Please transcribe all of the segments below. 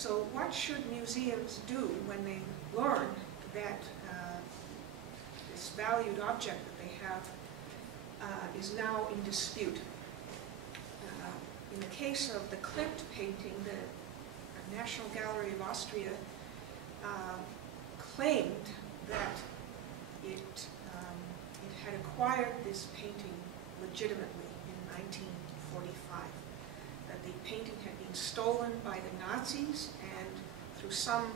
So what should museums do when they learn that this valued object that they have is now in dispute? In the case of the Klimt painting, the National Gallery of Austria claimed that it had acquired this painting legitimately in 1945. That the painting had been stolen by the Nazis, and through some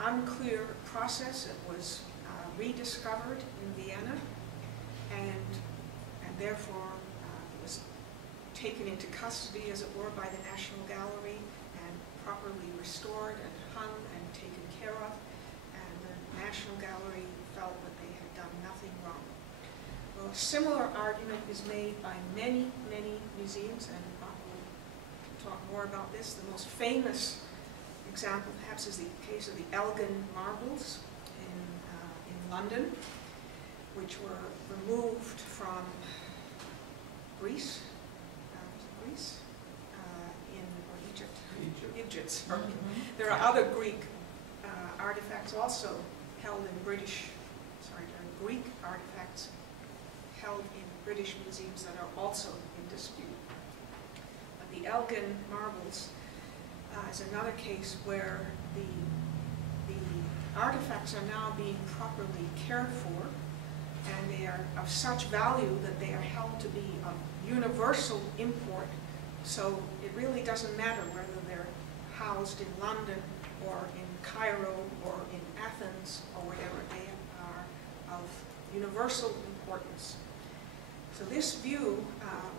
unclear process it was rediscovered in Vienna, and therefore it was taken into custody, as it were, by the National Gallery and properly restored and hung and taken care of, and the National Gallery felt that they had done nothing wrong. Well, a similar argument is made by many, many museums, and we'll talk more about this. The most famous example perhaps is the case of the Elgin marbles in London, which were removed from Greece, Egypt, sorry. There are other Greek artifacts also held in Greek artifacts held in British museums that are also in dispute. But the Elgin marbles is another case where the artifacts are now being properly cared for, and they are of such value that they are held to be of universal import. So it really doesn't matter whether they're housed in London or in Cairo or in Athens or whatever. They are of universal importance. So this view,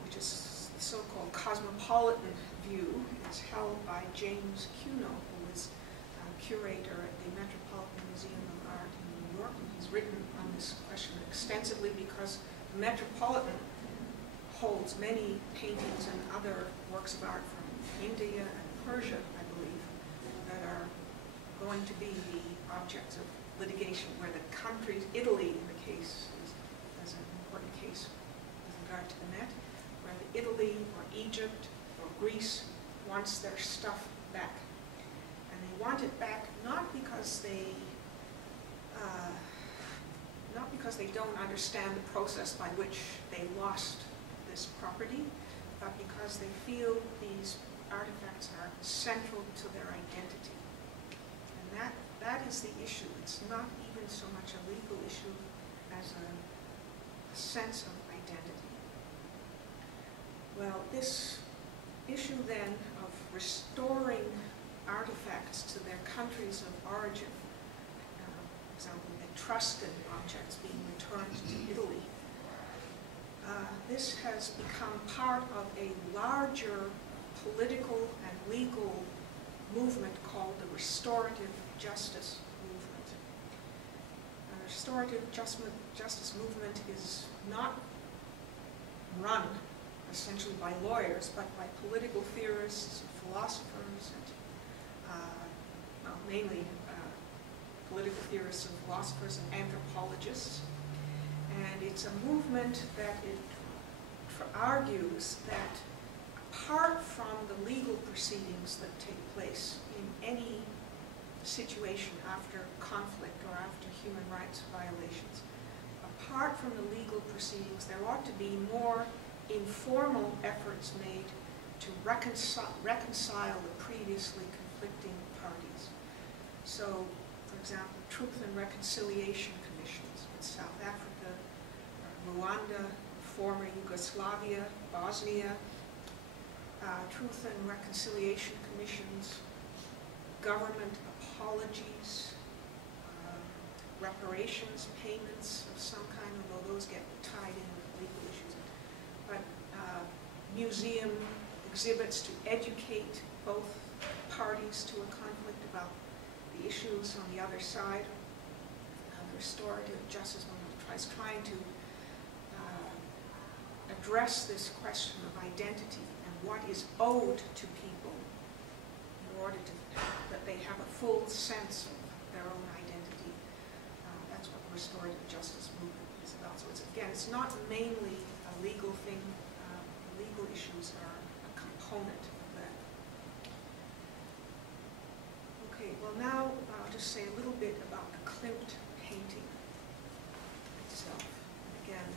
which is the so-called cosmopolitan view, is held by James Cuno, who is curator at the Metropolitan Museum of Art in New York, and he's written on this question extensively because the Metropolitan holds many paintings and other works of art from India and Persia, I believe, that are going to be the objects of litigation, where the countries, Italy in the case, is an important case with regard to the Met, where Italy or Egypt or Greece wants their stuff back. And they want it back not because they don't understand the process by which they lost this property, but because they feel these artifacts are central to their identity. And that is the issue. It's not even so much a legal issue as a sense of identity. Well, this issue then of restoring artifacts to their countries of origin, for example, Etruscan objects being returned to Italy, this has become part of a larger political and legal movement called the restorative justice movement. The restorative justice movement is not run essentially by lawyers, but by political theorists, philosophers, and mainly political theorists and philosophers and anthropologists. And it's a movement that it argues that apart from the legal proceedings that take place in any situation after conflict or after human rights violations, apart from the legal proceedings, there ought to be more informal efforts made to reconcile the previously conflicting parties. So, for example, Truth and Reconciliation Commissions in South Africa, Rwanda, former Yugoslavia, Bosnia, Truth and Reconciliation Commissions, government apologies, reparations payments of some kind, although those get tied in with legal issues. But museum exhibits to educate both parties to a conflict about the issues on the other side. The restorative justice movement is trying to address this question of identity and what is owed to people in order that they have a full sense of their own identity. That's what the restorative justice movement is about. So it's not mainly a legal thing. Legal issues are a component of that. to say a little bit about the Klimt painting itself. Again,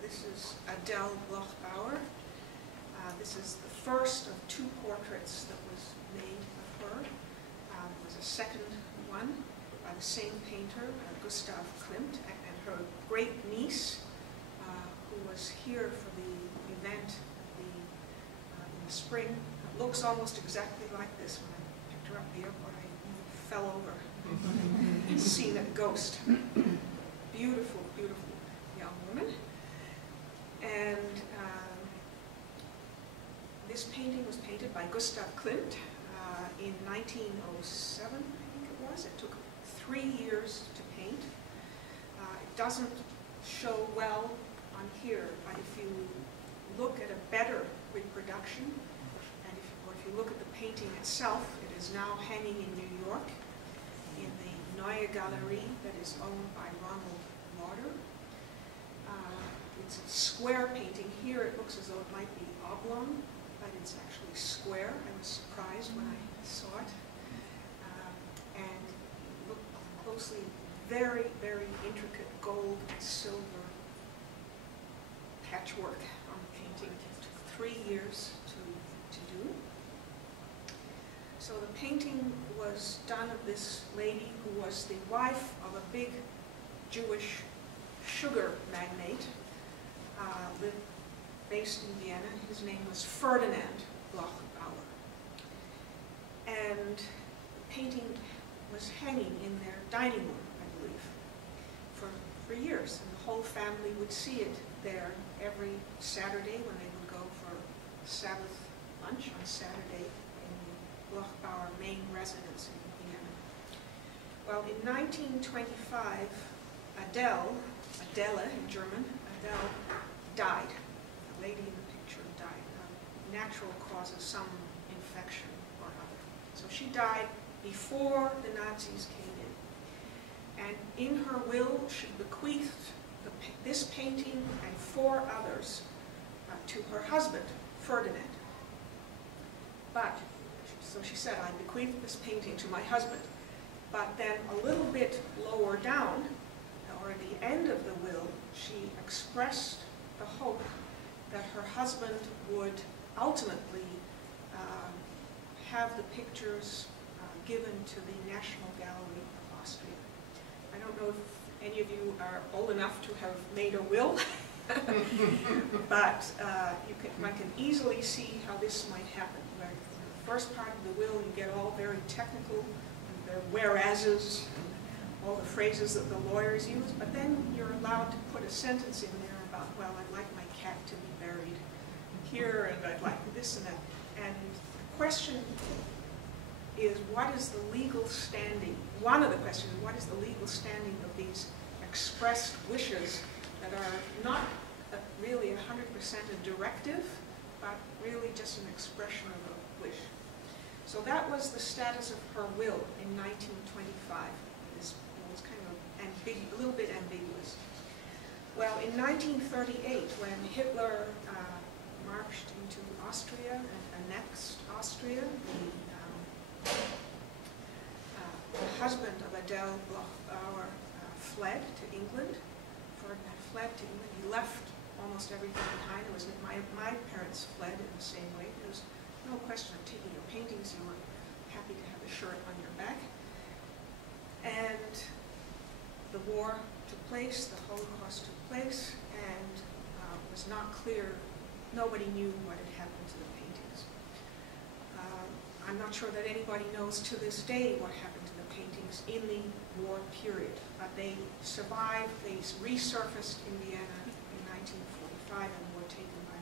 this is Adele Bloch-Bauer. This is the first of 2 portraits that was made of her. There was a second one by the same painter, Gustav Klimt, and her great niece, who was here for the event in the spring. It looks almost exactly like this. When I picked her up at the airport, I fell over, seeing a ghost. Beautiful, beautiful young woman. And this painting was painted by Gustav Klimt in 1907, I think it was. It took 3 years to paint. It doesn't show well on here, but if you look at a better reproduction, or if you look at the painting itself, it is now hanging in New York in the Neue Galerie that is owned by Ronald Lauder. It's a square painting. Here it looks as though it might be oblong, but it's actually square. I was surprised when I saw it. And look closely, very, very intricate gold and silver patchwork on the painting. It took 3 years to do. So the painting was done of this lady who was the wife of a big Jewish sugar magnate, based in Vienna. His name was Ferdinand Bloch-Bauer. And the painting was hanging in their dining room, I believe, for years. And the whole family would see it there every Saturday when they would go for Sabbath lunch on Saturday in the Bloch-Bauer main residence in Vienna. Well, in 1925, Adele in German, Adele died. The lady in the picture died. Natural causes, some infection or other. So she died before the Nazis came in. And in her will, she bequeathed this painting and 4 others to her husband, Ferdinand. But, so she said, I bequeathed this painting to my husband. But then a little bit lower down, or at the end of the will, she expressed the hope that her husband would ultimately have the pictures given to the National Gallery of Austria. I don't know if any of you are old enough to have made a will, but one can easily see how this might happen. Where the first part of the will, you get all very technical, and there are whereases, and all the phrases that the lawyers use, but then you're allowed to put a sentence in there about, well, I'd like my cat to be buried here, and I'd like this and that. And the question is, what is the legal standing? One of the questions is, what is the legal standing of these expressed wishes that are not really 100% a directive, but really just an expression of a wish? So that was the status of her will in 1925. It was kind of a little bit ambiguous. Well, in 1938, when Hitler marched into Austria and annexed Austria, the husband of Adele Bloch-Bauer fled to England. Ferdinand fled to England. He left almost everything behind. It was my parents fled in the same way. There was no question of taking your paintings. You were happy to have a shirt on your back. And the war took place, the Holocaust took place, and it was not clear. Nobody knew what had happened to the paintings. I'm not sure that anybody knows to this day what happened to the paintings in the war period. But they survived, they resurfaced in Vienna in 1945 and were taken by